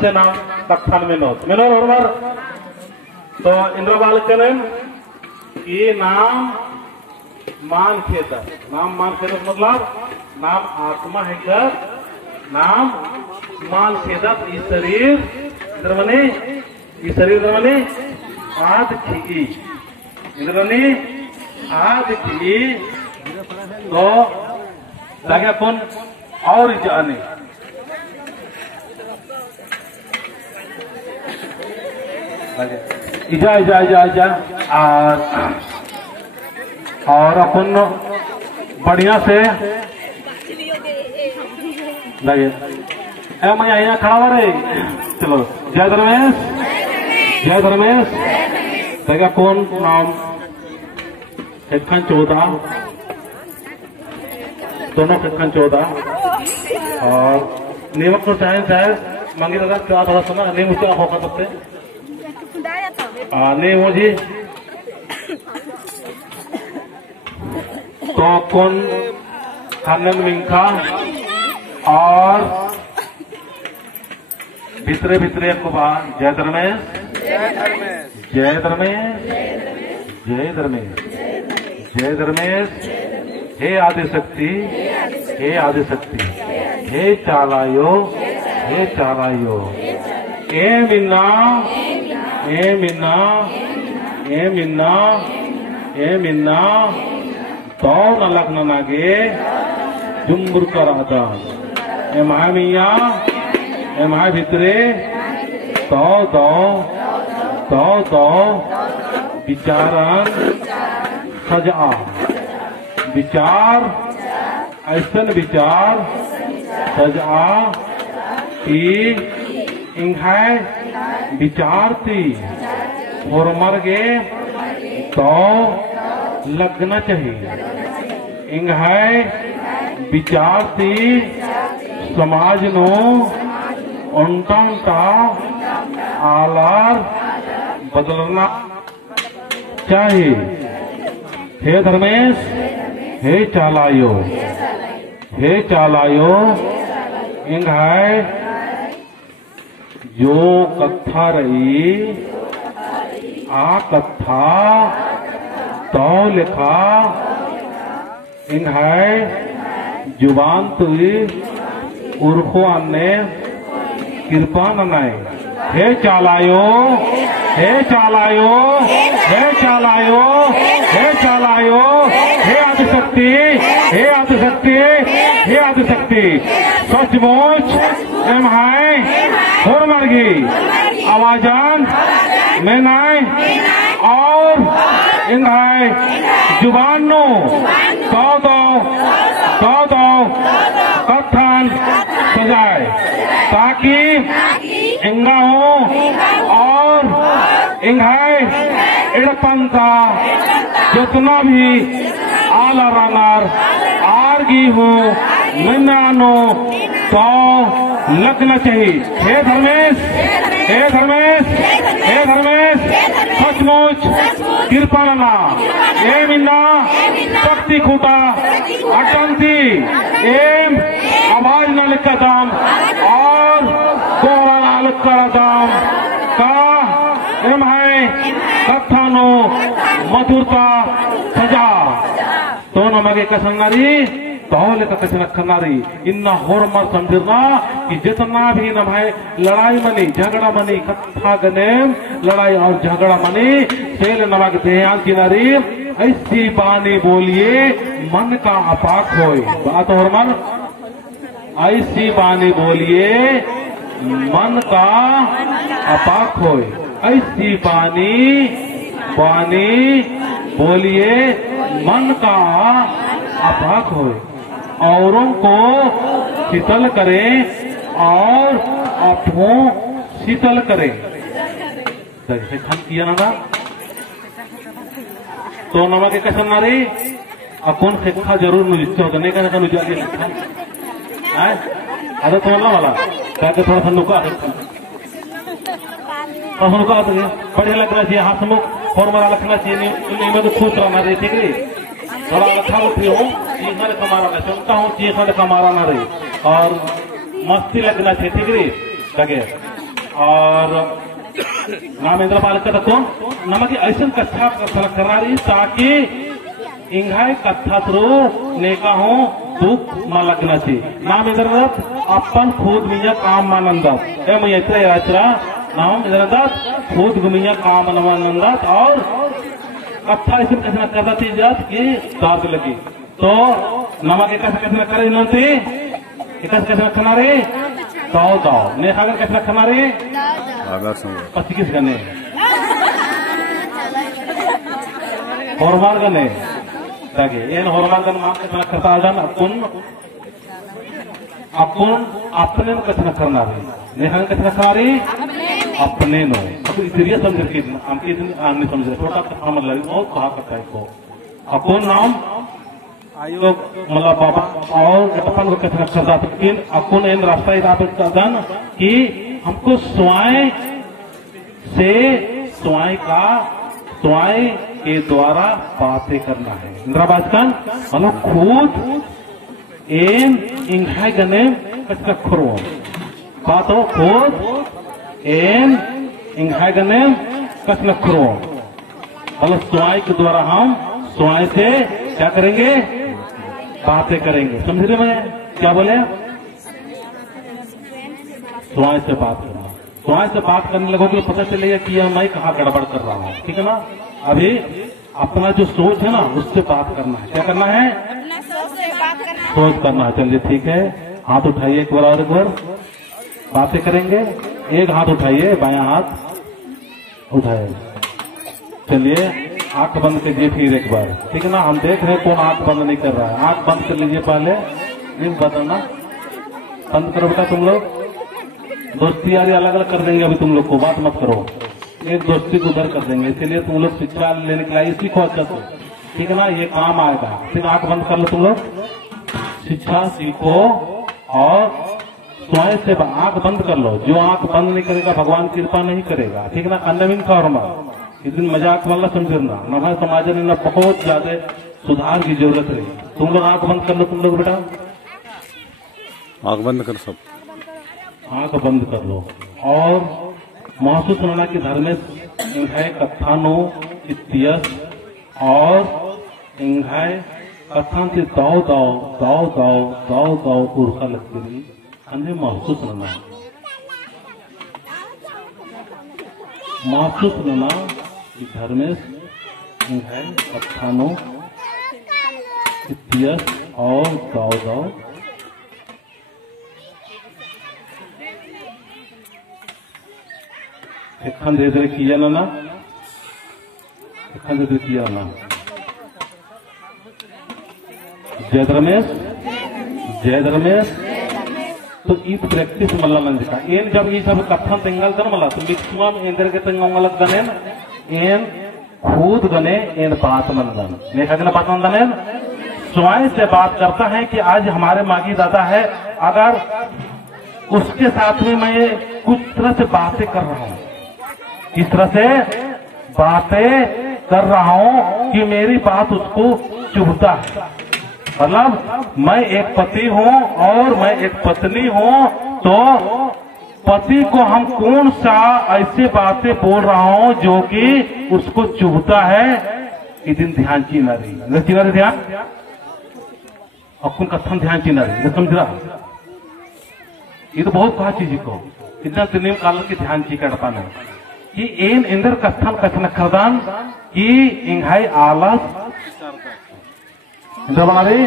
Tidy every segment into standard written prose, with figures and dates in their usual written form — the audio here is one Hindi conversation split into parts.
से नाम कत्थन मिनोर और बार तो इंद्र बालकन ये नाम मान खेतर मतलब नाम आत्मा है कर नाम मान खेतर इस शरीर इंद्रमणि इस शरीर इंद्रमणि आद खी इंद्रमणि आद खी तो लगे अपन और जाने इजा इजा इजा इजा और अपन बढ़िया से लगे मैं यहाँ खड़ा हुआ रे चलो जय धर्मेश देखा कौन नाम खन 14 दोनों खन 14 और नियमक तो चाहे मांगे दादा थोड़ा सुना नहीं मुझसे आप होगा सकते नहीं वो जी तो कौन खानन मिंखा और भितरे भितरे को बाहर जय धर्मेश हे आदिशक्ति हे चालायो ए मिन्ना तो न लग्न नागे जुम्बुर कराता ए मिया ए भितरे तो विचारन सजा विचार ऐसन विचार सजा की इंघाय विचारती और मर गए तो लगना चाहिए इंघाय विचारती समाज नो उनका आलार बदलना चाहिए हे धर्मेश हे चालायो इंघाय जो कथा रही आ कथा तो लिखा इंघाय जुबान तुई उर्खो आने कृपा ननाए हे चालायो हे आदिशक्ति सचमुच एम हाय और मरगी आवाजान में नाय और इंघाय जुबान नो तो कथन सजाए ताकि इंगा हो और इंघाय इड़पंता जितना भी आला रानार आरगी हो मिन्नानो तो लगना चाहिए हे धर्मेश सचमुच कृपा नना ए मिन्ना शक्ति खूटा अटंती एम आवाज न लिखा दाम और दोहरा न लिखा दाम का एम है कथानो मधुरता सजा तो नमगे कसन्नारी तौले का कचन खनारी इन्ना होर मर समझना कि जितना भी न भाई लड़ाई मनी झगड़ा मनी कथा गने लड़ाई और झगड़ा मनी सेल नमक ध्यान की नारी ऐसी बानी बोलिए मन का अपाक होए बात और मन ऐसी बानी बोलिए मन का अपाक होए ऐसी बानी बोलिए मन का अपाक होए औरों को शीतल करें और अपनों शीतल करें जैसे खन किया ना तो नमक एक कसम नारी अपन शिक्षा जरूर नुजिच्छा होता नहीं कहना नुजा के शिक्षा अरे तो वाला क्या थोड़ा सा नुका बढ़िया लगना चाहिए हंसमुख और मरा लगना चाहिए इनमें तो खुश रहना रही ठीक है थोड़ा अच्छा उठी हूँ चीखने का मारा मैं सुनता हूँ चीखने का मारा ना रही और मस्ती लगना चाहिए ठीक है लगे और नाम इंद्रपाल का कौन नमक ऐसा कथा करना रही ताकि इंघाय कथा थ्रू नेका हो दुख न लगना चाहिए नाम इंद्रदत्त अपन खुद मिया काम मानंदत ए मैं यात्रा नाम इंद्रदत्त खुद गुमिया काम मानंदत और कथा ऐसे कैसे करता थी जात की दाद लगी तो नमक एक कैसे करे नंती एक कैसे रखना रे दाव दाव ने अगर कैसे रखना रे पच्चीस किस गने हॉर्मोन गने ताकि इन हॉर्मोन गन मां कैसे करता आजान अपन अपने को कैसे करना रे ने अगर कैसे रखना रे अपने नो अब सीरियस समझ के हम के नहीं समझ छोटा काम मतलब बहुत कहा करता है को अपन नाम आयोग मतलब बाबा और अपन को कैसे करता लेकिन अपन इन रास्ता इरादा करता कि हमको स्वयं से स्वयं के द्वारा बातें करना है इंद्राबाजकन मतलब खुद एन इंघाय गने कैसे करो बात हो खुद एन इंघाय गने कैसे करो मतलब स्वयं के द्वारा हम स्वयं से क्या करेंगे बातें करेंगे समझ रहे मैं क्या बोले स्वयं से बात करना स्वयं से बात करने लगोगे पता चलेगा कि यह मैं कहाँ गड़बड़ कर रहा हूँ ठीक है ना अभी अपना जो सोच है ना उससे बात करना है क्या करना है सोच करना है चलिए ठीक है हाथ उठाइए एक बार और एक बार बातें करेंगे एक हाथ उठाइए बायां हाथ उठाइए चलिए आंख बंद कीजिए फिर एक बार ठीक है ना हम देख रहे हैं कौन आंख बंद नहीं कर रहा है आंख बंद कर लीजिए पहले नहीं बताना बंद करो बेटा तुम लोग दोस्ती यारी अलग अलग कर देंगे अभी तुम लोग को बात मत करो एक दोस्ती को उधर कर देंगे इसीलिए तुम लोग शिक्षा लेने के लिए सीखो अच्छा से ठीक है ना ये काम आएगा फिर आंख बंद कर लो तुम लोग शिक्षा सीखो और स्वयं से आंख बंद कर लो जो आंख बंद नहीं करेगा भगवान कृपा नहीं करेगा ठीक है ना अन्नविन का इस दिन मजाक वाला समझना न समाज में न बहुत ज्यादा सुधार की जरूरत रही तुम लोग आंख बंद कर लो तुम लोग बेटा आंख बंद कर सब आंख बंद कर लो और महसूस होना कि धर्मेश इंघाय कथानो इतिहास और इंघाय कथान से दाव दाव दाव दाव दाव दाव उर्खा लगती रही हमें महसूस होना कि धर्मेश इंघाय कथानो इतिहास और दाव दाव एखन धीरे धीरे किया ना एखन धीरे धीरे किया ना जय धर्मेश तो इस प्रैक्टिस मल्ला मन दिखा एन जब ये सब कथन तेंगल तन मला तो मिक्सम इंद्र के तेंगल गने एन खुद गने एन बात मन गन ने खगन बात मन गने स्वयं से बात करता है कि आज हमारे मागी दादा है अगर उसके साथ में मैं कुछ तरह से बातें कर रहा हूं इस तरह से बातें कर रहा हूं कि मेरी बात उसको चुभता है मतलब मैं एक पति हूं और मैं एक पत्नी हूं तो पति को हम कौन सा ऐसे बातें बोल रहा हूं जो कि उसको चुभता है इस दिन ध्यान चीना रही ध्यान और कौन कथन ध्यान चीना रही समझ रहा ये तो बहुत कहा चीज को इतना तीन काल के ध्यान ची कर पाना कि एन इंद्र कथन कथन खदान की इंघाई आलस इंद्र बना रहे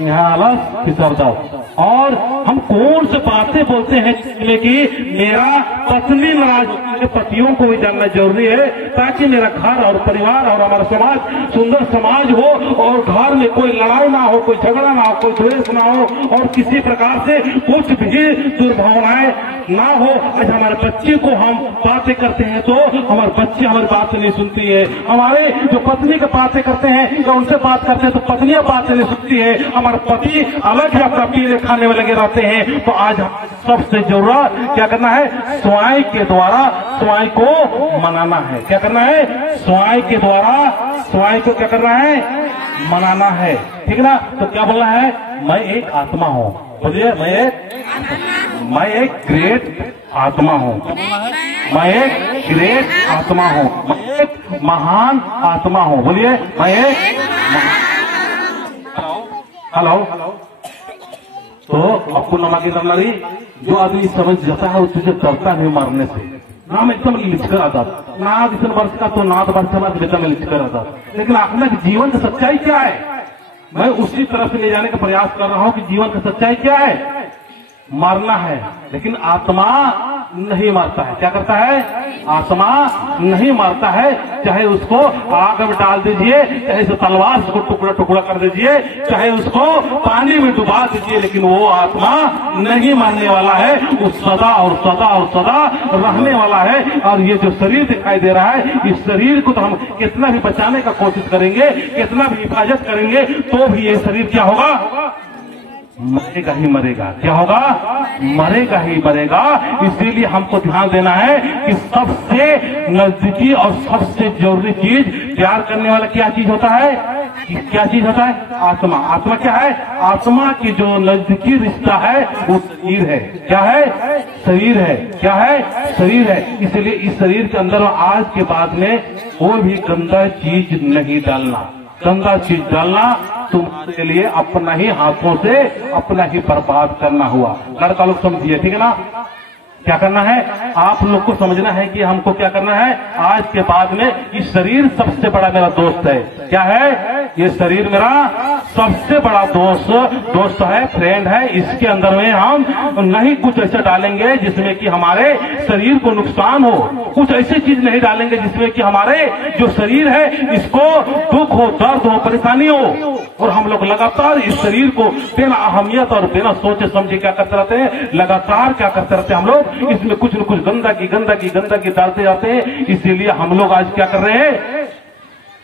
इंघाई आलस फिसरदास और हम कौन से बातें बोलते हैं कि मेरा पत्नी नाराज के पतियों को भी जानना जरूरी है ताकि मेरा घर और परिवार और हमारा समाज सुंदर समाज हो और घर में कोई लड़ाई ना हो कोई झगड़ा ना हो कोई द्वेष ना हो और किसी प्रकार से कुछ भी दुर्भावनाएं ना हो। आज हमारे बच्चे को हम बातें करते हैं तो हमारे बच्चे हमारी बात नहीं सुनती है हमारे जो पत्नी की बातें करते हैं या उनसे बात करते हैं तो पत्नियां बातें नहीं सुनती है हमारे पति अलग ही अपना पीने खाने में लगे रहते हैं। तो आज सबसे जरूरत क्या करना है स्वयं के द्वारा स्वयं को मनाना है क्या करना है स्वयं के द्वारा स्वयं को क्या करना है मनाना है ठीक है ना। तो क्या बोलना है मैं एक आत्मा हूं बोलिए मैं एक ग्रेट आत्मा हूँ, मैं एक ग्रेट आत्मा हूँ, मैं एक महान आत्मा हूँ। बोलिए, मैं एक हेलो। तो आपको नमाज़ी रमनारी जो आदमी समझ जाता है तुझे डरता नहीं मारने से, नाम एकदम लिखकर आता ना इतने वर्ष का तो नाथ वर्ष बाद एकदम लिखकर आता। लेकिन अपना जीवन की सच्चाई क्या है, मैं उसी तरफ ले जाने का प्रयास कर रहा हूँ कि जीवन की सच्चाई क्या है। मारना है, लेकिन आत्मा नहीं मारता है। क्या करता है? आत्मा नहीं मारता है। चाहे उसको आग में डाल दीजिए, चाहे उसे तलवार से टुकड़ा टुकड़ा कर दीजिए, चाहे उसको पानी में डुबा दीजिए, लेकिन वो आत्मा नहीं मारने वाला है। वो सदा और सदा और सदा रहने वाला है। और ये जो शरीर दिखाई दे रहा है, इस शरीर को तो हम कितना भी बचाने का कोशिश करेंगे, कितना भी हिफाजत करेंगे, तो भी ये शरीर क्या होगा? मरेगा ही मरेगा। क्या होगा? मरेगा ही मरेगा। इसीलिए हमको ध्यान देना है कि सबसे नजदीकी और सबसे जरूरी चीज प्यार करने वाला क्या चीज होता है? क्या चीज होता है? आत्मा। आत्मा क्या है? आत्मा की जो नजदीकी रिश्ता है वो शरीर है। क्या है? शरीर है। क्या है? शरीर है। इसलिए इस शरीर के अंदर आज के बाद में कोई भी गंदा चीज नहीं डालना। गंदा चीज डालना तुम्हारे लिए अपना ही हाथों से अपना ही बर्बाद करना हुआ। लड़का लोग समझिए, ठीक है ना? क्या करना है? आप लोग को समझना है कि हमको क्या करना है। आज के बाद में ये शरीर सबसे बड़ा मेरा दोस्त है। क्या है? ये शरीर मेरा सबसे बड़ा दोस्त है, फ्रेंड है। इसके अंदर में हम नहीं कुछ ऐसा डालेंगे जिसमें कि हमारे शरीर को नुकसान हो। कुछ ऐसी चीज नहीं डालेंगे जिसमें कि हमारे जो शरीर है इसको दुख हो, दर्द हो, परेशानी हो। और हम लोग लगातार इस शरीर को बिना अहमियत और बिना सोचे समझे क्या करते रहते हैं? लगातार क्या करते रहते हैं हम लोग? इसमें कुछ न कुछ गंदगी डालते जाते हैं। इसीलिए हम लोग आज क्या कर रहे हैं?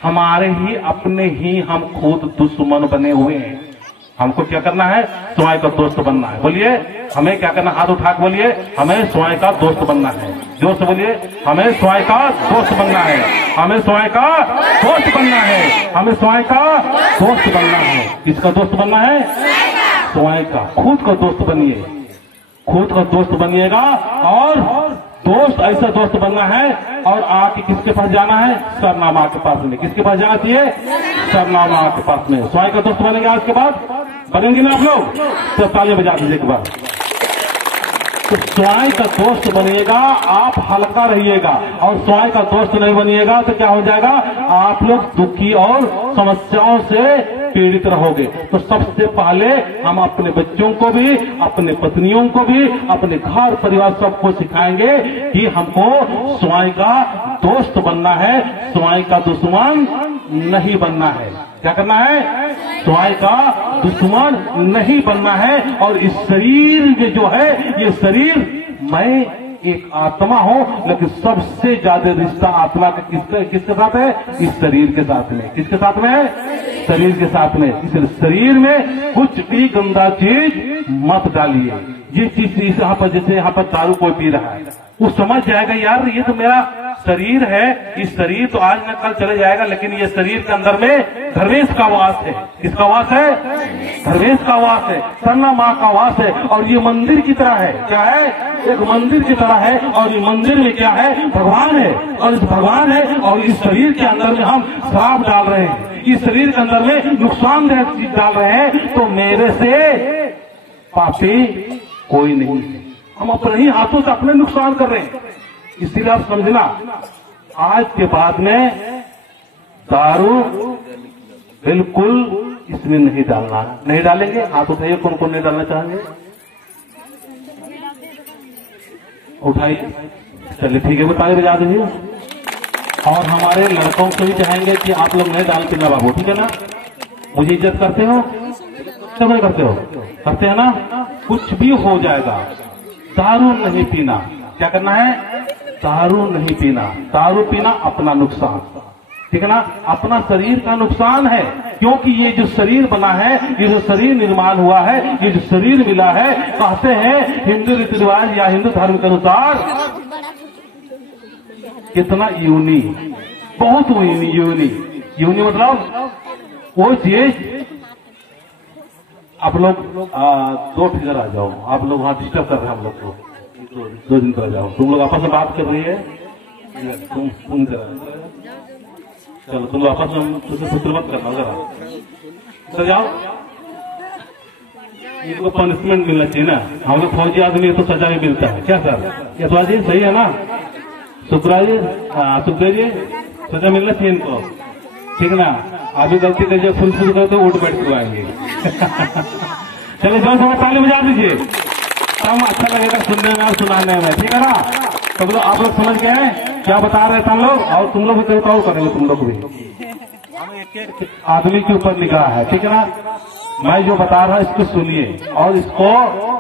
हमारे ही अपने ही हम खुद दुश्मन बने हुए हैं। हमको क्या करना है? स्वयं का दोस्त बनना है। बोलिए, हमें क्या करना? हाथ उठा के बोलिए, हमें स्वयं का दोस्त बनना है। जोर से बोलिए, हमें स्वयं का दोस्त बनना है। हमें स्वयं का दोस्त बनना है। हमें स्वयं का दोस्त बनना है। किसका दोस्त बनना है? स्वयं का। खुद का दोस्त बनिए। खुद का दोस्त बनिएगा। और दोस्त ऐसा दोस्त बनना है। और आके किसके पास जाना है? सरनामा के पास में। किसके पास जाना चाहिए? सरनामा के पास में। स्वयं का दोस्त बनेगा। आज के बाद बनेंगे ना आप लोग? तो तालियां बजा दीजिए एक बार। तो स्वयं का दोस्त बनिएगा, आप हल्का रहिएगा। और स्वयं का दोस्त नहीं बनिएगा तो क्या हो जाएगा? आप लोग दुखी और समस्याओं से पीड़ित रहोगे। तो सबसे पहले हम अपने बच्चों को भी, अपने पत्नियों को भी, अपने घर परिवार सबको सिखाएंगे कि हमको स्वयं का दोस्त बनना है, स्वयं का दुश्मन नहीं बनना है। क्या करना है? स्वयं का दुश्मन नहीं बनना है। और इस शरीर में जो है, ये शरीर, मैं एक आत्मा हूं, लेकिन सबसे ज्यादा रिश्ता आत्मा का किसके साथ है? इस शरीर के साथ में। किसके साथ में है? शरीर के साथ में। इसलिए शरीर में कुछ भी गंदा चीज मत डालिए। ये चीज यहाँ पर, जैसे यहाँ पर दारू कोई पी रहा है, वो समझ जाएगा यार ये तो मेरा शरीर है, इस शरीर तो आज न कल चले जाएगा, लेकिन ये शरीर के अंदर में धर्मेश का वास है। किसका वास है? धर्मेश का वास है, सरना माँ का वास है। और ये मंदिर की तरह है। क्या है? एक मंदिर की तरह है। और ये मंदिर में क्या है? भगवान है। और इस भगवान है, और इस शरीर के अंदर में हम श्राप डाल रहे हैं, इस शरीर के अंदर में नुकसानदेह चीज डाल रहे हैं। तो मेरे से पापी कोई नहीं है। हम अपने ही हाथों से अपने नुकसान कर रहे हैं। इसीलिए आप समझना, आज के बाद में दारू बिल्कुल इसमें नहीं डालना। नहीं डालेंगे? हाथ उठाइए, कौन कौन नहीं डालना चाहेंगे? उठाइए। चलिए ठीक है, बताइए, बजा दीजिए। और हमारे लड़कों से भी चाहेंगे कि आप लोग नहीं डाल के ना बाबू, ठीक है ना? मुझे इज्जत करते हो? नहीं करते हो? करते हैं ना? कुछ भी हो जाएगा, दारू नहीं पीना। क्या करना है? दारू नहीं पीना। दारू पीना अपना नुकसान, ठीक है ना? अपना शरीर का नुकसान है। क्योंकि ये जो शरीर बना है, ये जो शरीर निर्माण हुआ है, ये जो शरीर मिला है, कहते हैं हिंदू रीति रिवाज या हिंदू धर्म के अनुसार कितना यूनी, बहुत यूनी मतलब वो चीज। आप लोग 2 फिगर आ जाओ। आप लोग वहां डिस्टर्ब कर रहे हैं हम लोग को। दो दिन पर जाओ। तुम लोग आपस में बात कर रही है, तुम चलो तुम लोग आपस में सूत्र मत करना जरा। सर जाओ, इनको पनिशमेंट मिलना चाहिए ना। हम लोग फौजी आदमी है तो सजा भी मिलता है क्या सर? यशवा जी सही है ना? सुप्रा जी, सुप्रिया जी, सजा मिलना चाहिए इनको, ठीक ना? अभी गलती कर फुल कर तो उठ बैठ करवाएंगे। चलिए जोर से ताली बजा दीजिए, तब अच्छा लगेगा सुनने में और सुनाने में, ठीक है ना? सब लोग आप लोग समझ गए क्या बता रहे थे हम लोग, और तुम लोग भी कभी तो करेंगे, तुम लोग भी। आदमी के ऊपर निगाह है, ठीक है ना? मैं जो बता रहा हूं इसको सुनिए और इसको